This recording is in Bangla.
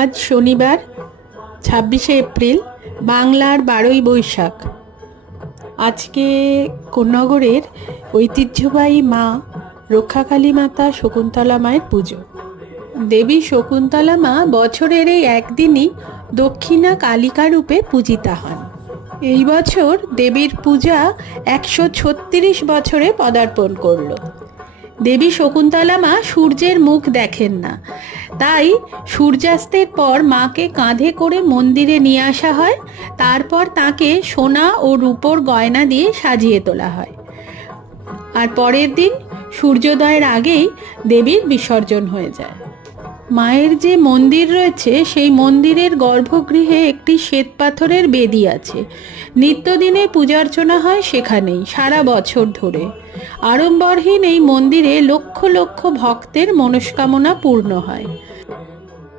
আজ শনিবার 26শে এপ্রিল, বাংলার 12ই বৈশাখ। আজকে কোন্নগরের ঐতিহ্যবাহী মা রক্ষাকালী মাতা শকুন্তলা মায়ের পুজো। দেবী শকুন্তলা মা বছরের এই একদিনই দক্ষিণা কালিকা রূপে পূজিতা হন। এই বছর দেবীর পূজা 136 বছরে পদার্পণ করল। দেবী শকুন্তলা মা সূর্যের মুখ দেখেন না, তাই সূর্যাস্তের পর মাকে কাঁধে করে মন্দিরে নিয়ে আসা হয়। তারপর তাকে সোনা ও রূপোর গয়না দিয়ে সাজিয়ে তোলা হয়, আর পরের দিন সূর্যোদয়ের আগেই দেবীর বিসর্জন হয়ে যায়। মায়ের যে মন্দির রয়েছে সেই মন্দিরের গর্ভগৃহে একটি শ্বেতপাথরের বেদি আছে। নিত্যদিনে পূজার্চনা হয় সেখানেই সারা বছর ধরে। আড়ম্বরহীন এই মন্দিরে লক্ষ লক্ষ ভক্তের মনস্কামনা পূর্ণ হয়।